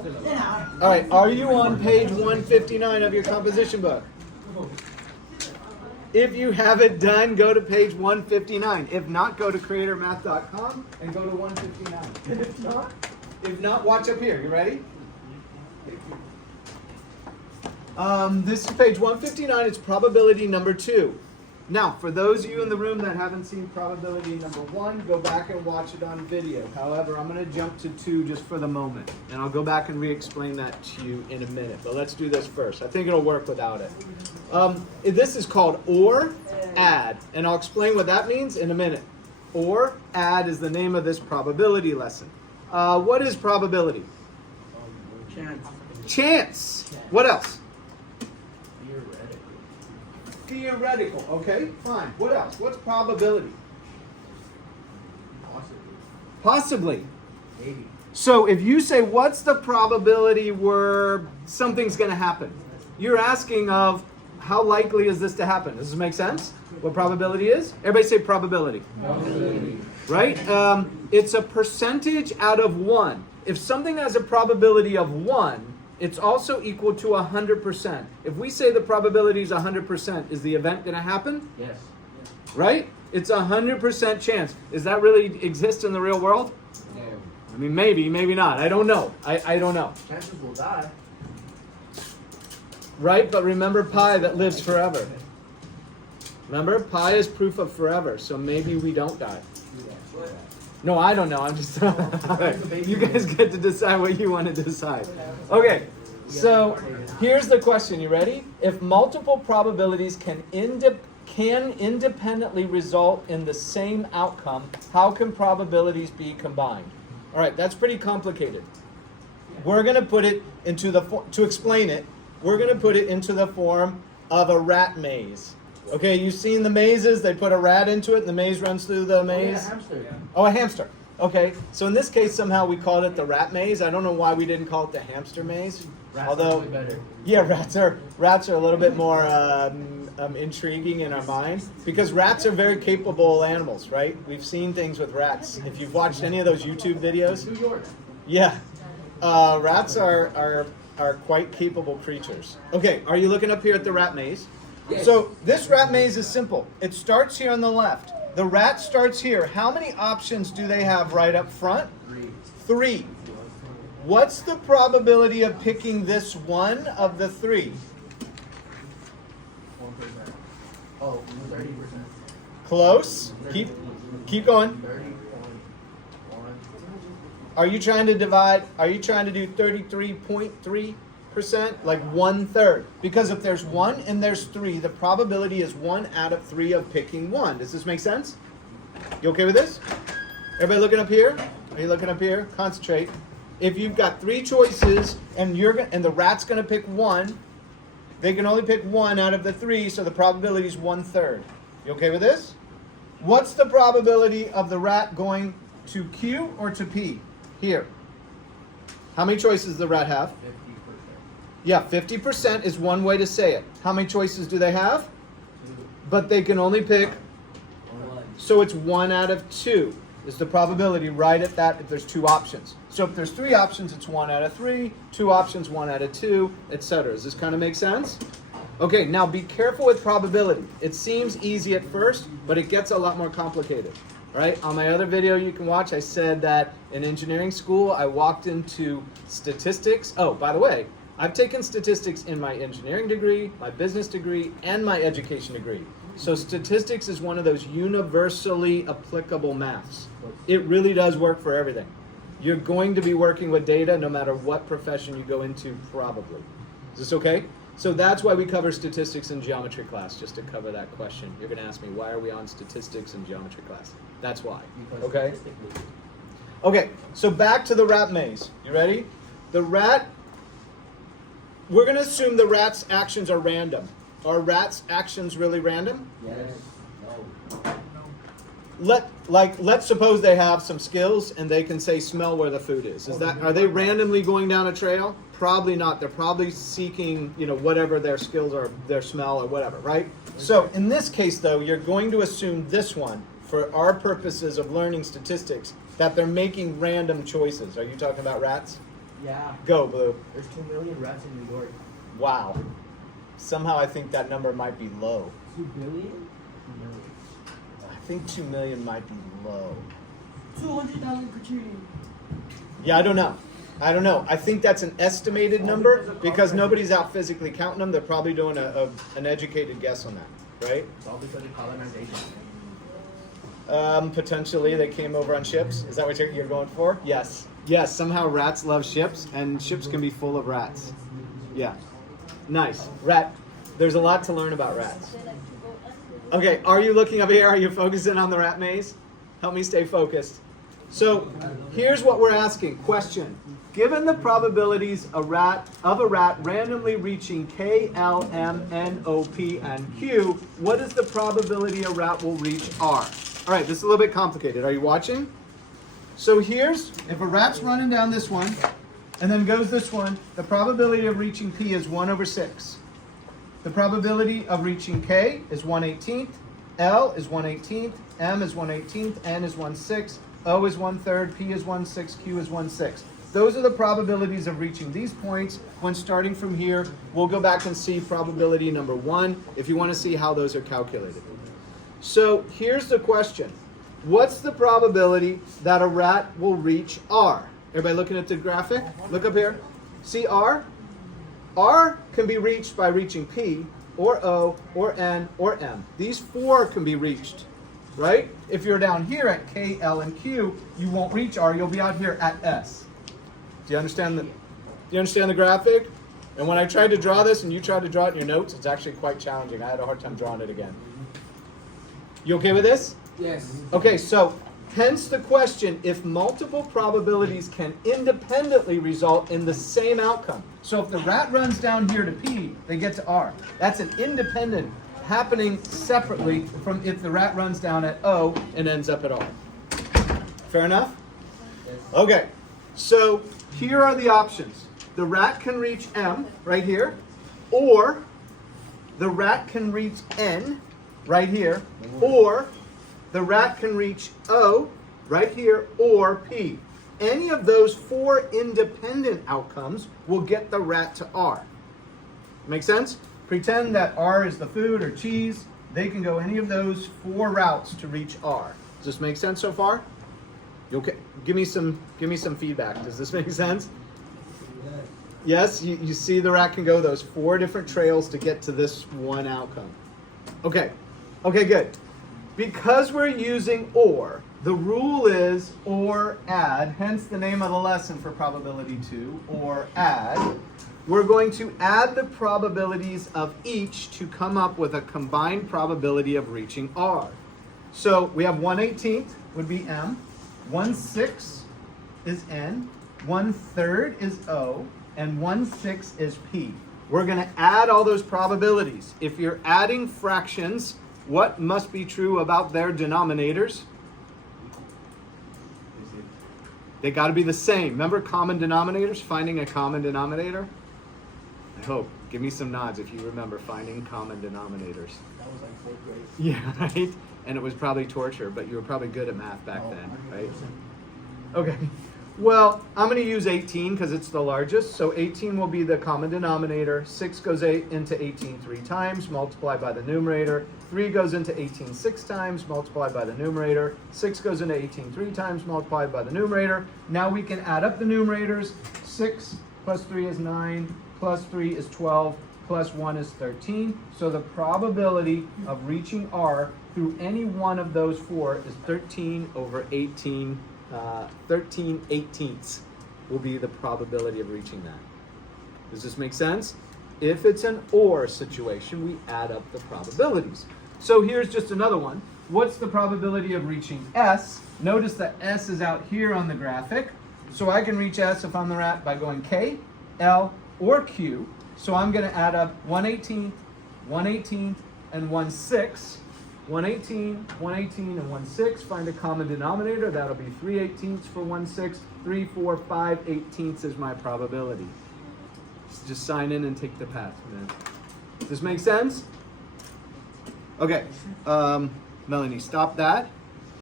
All right, are you on page 159 of your composition book? If you have it done, go to page 159. If not, go to creatormath.com and go to 159. If not, watch up here. You ready? This is page 159. It's probability number 2. Now, for those of you in the room that haven't seen probability number 1, go back and watch it on video. However, I'm going to jump to 2 just for the moment. And I'll go back and re-explain that to you in a minute. But let's do this first. I think it'll work without it. This is called OR add. And I'll explain what that means in a minute. OR add is the name of this probability lesson. What is probability? Chance. Chance. What else? Theoretical. Okay, fine. What else? What's probability? Possibly. Maybe. So if you say, what's the probability where something's going to happen? You're asking of, how likely is this to happen? Does this make sense? What probability is? Everybody say probability. Probability. Right? It's a percentage out of 1. If something has a probability of 1, it's also equal to 100%. If we say the probability is 100%, is the event going to happen? Yes. Right? It's 100% chance. Does that really exist in the real world? No. I mean, maybe, maybe not. I don't know. I don't know. Chances will die. Right? But remember pi that lives forever. Remember? Pi is proof of forever. So maybe we don't die. No, I don't know. I'm just you guys get to decide what you want to decide. Okay, so here's the question. You ready? If multiple probabilities can independently result in the same outcome, how can probabilities be combined? All right, that's pretty complicated. We're going to put it into to explain it, we're going to put it into the form of a rat maze. Okay, you've seen the mazes. They put a rat into it, and the maze runs through the maze. Oh, yeah, hamster. Oh, a hamster. Okay, so in this case, somehow we called it the rat maze. I don't know why we didn't call it the hamster maze. Rats Although, are better. yeah, rats are a little bit more intriguing in our mind because rats are very capable animals, right? We've seen things with rats. If you've watched any of those YouTube videos, New York. yeah, rats are quite capable creatures. Okay, are you looking up here at the rat maze? Yes. So this rat maze is simple. It starts here on the left. The rat starts here. How many options do they have right up front? 3. What's the probability of picking this one of the 3? 1%. Oh, 30%. Close. Keep going. 30.1. Are you trying to divide? Are you trying to do 33.3%? Like 1/3. Because if there's 1 and there's 3, the probability is 1 out of 3 of picking 1. Does this make sense? You okay with this? Everybody looking up here? Are you looking up here? Concentrate. If you've got 3 choices and the rat's going to pick 1, they can only pick 1 out of the 3, so the probability is 1/3. You okay with this? What's the probability of the rat going to Q or to P? Here. How many choices does the rat have? 50%. Yeah, 50% is one way to say it. How many choices do they have? 2. But they can only pick, 1. so it's 1 out of 2 is the probability right at that if there's 2 options. So if there's 3 options, it's 1 out of 3, 2 options, 1 out of 2, etc. Does this kind of make sense? Okay, now be careful with probability. It seems easy at first, but it gets a lot more complicated. Right? On my other video you can watch, I said that in engineering school, I walked into statistics. Oh, by the way, I've taken statistics in my engineering degree, my business degree, and my education degree. So statistics is one of those universally applicable maths. It really does work for everything. You're going to be working with data no matter what profession you go into, probably. Is this okay? So that's why we cover statistics in geometry class, just to cover that question. You're going to ask me, why are we on statistics in geometry class? That's why. Okay? Okay, so back to the rat maze. You ready? The rat, we're going to assume the rat's actions are random. Are rats' actions really random? Yes. No. Let's suppose they have some skills and they can say smell where the food is. Are they randomly going down a trail? Probably not. They're probably seeking, whatever their skills are, their smell or whatever, right? So in this case though, you're going to assume this one, for our purposes of learning statistics, that they're making random choices. Are you talking about rats? Yeah. Go, Blue. There's 2 million rats in New York. Wow. Somehow I think that number might be low. 2 billion? I think 2 million might be low. 200,000 Katrina. Yeah, I don't know. I think that's an estimated number because nobody's out physically counting them. They're probably doing an educated guess on that, right? It's all because of colonization. Potentially they came over on ships. Is that what you're going for? Yes. Yes, somehow rats love ships and ships can be full of rats. Yeah. Nice. Rat. There's a lot to learn about rats. Okay, are you looking up here? Are you focusing on the rat maze? Help me stay focused. So here's what we're asking. Question. Given the probabilities of a rat randomly reaching K, L, M, N, O, P, and Q, what is the probability a rat will reach R? All right, this is a little bit complicated. Are you watching? So here's, if a rat's running down this one and then goes this one, the probability of reaching P is 1/6. The probability of reaching K is 1/18, L is 1/18, M is 1/18, N is 1/6, O is 1/3, P is 1/6, Q is 1/6. Those are the probabilities of reaching these points. When starting from here, we'll go back and see probability number 1 if you want to see how those are calculated. So here's the question. What's the probability that a rat will reach R? Everybody looking at the graphic? Look up here. See R? R can be reached by reaching P, or O, or N, or M. These 4 can be reached, right? If you're down here at K, L, and Q, you won't reach R. You'll be out here at S. Do you understand the graphic? And when I tried to draw this and you tried to draw it in your notes, it's actually quite challenging. I had a hard time drawing it again. You okay with this? Yes. Okay, so hence the question, if multiple probabilities can independently result in the same outcome. So if the rat runs down here to P, they get to R. That's an independent happening separately from if the rat runs down at O and ends up at R. Fair enough? Yes. Okay, so here are the options. The rat can reach M right here, or the rat can reach N right here, or the rat can reach O right here, or P. Any of those 4 independent outcomes will get the rat to R. Make sense? Pretend that R is the food or cheese. They can go any of those 4 routes to reach R. Does this make sense so far? You okay? Give me some feedback. Does this make sense? Yes, you see the rat can go those 4 different trails to get to this one outcome. Okay, good. Because we're using OR, the rule is OR add, hence the name of the lesson for probability 2, OR add. We're going to add the probabilities of each to come up with a combined probability of reaching R. So we have 1/18 would be M, 1/6 is N, 1/3 is O, and 1/6 is P. We're going to add all those probabilities. If you're adding fractions, what must be true about their denominators? They got to be the same. Remember common denominators? Finding a common denominator? I hope. Give me some nods if you remember finding common denominators. That was like 4th grade. Yeah, right? And it was probably torture, but you were probably good at math back then, right? Okay. Well, I'm going to use 18 because it's the largest. So 18 will be the common denominator. 6 goes into 18 3 times, multiplied by the numerator. 3 goes into 18 6 times, multiplied by the numerator. 6 goes into 18 3 times, multiplied by the numerator. Now we can add up the numerators. 6 plus 3 is 9, plus 3 is 12, plus 1 is 13. So the probability of reaching R through any one of those 4 is 13 over 18. 13/18 will be the probability of reaching that. Does this make sense? If it's an OR situation, we add up the probabilities. So here's just another one. What's the probability of reaching S? Notice that S is out here on the graphic. So I can reach S if I'm the rat by going K, L, or Q. So I'm going to add up 1/18, 1/18, and 1/6. 1/18, 1/18, and 1/6. Find a common denominator. That'll be 3/18 for 1/6. 3, 4, 5/18 is my probability. Just sign in and take the path, man. Does this make sense? Okay. Melanie, stop that.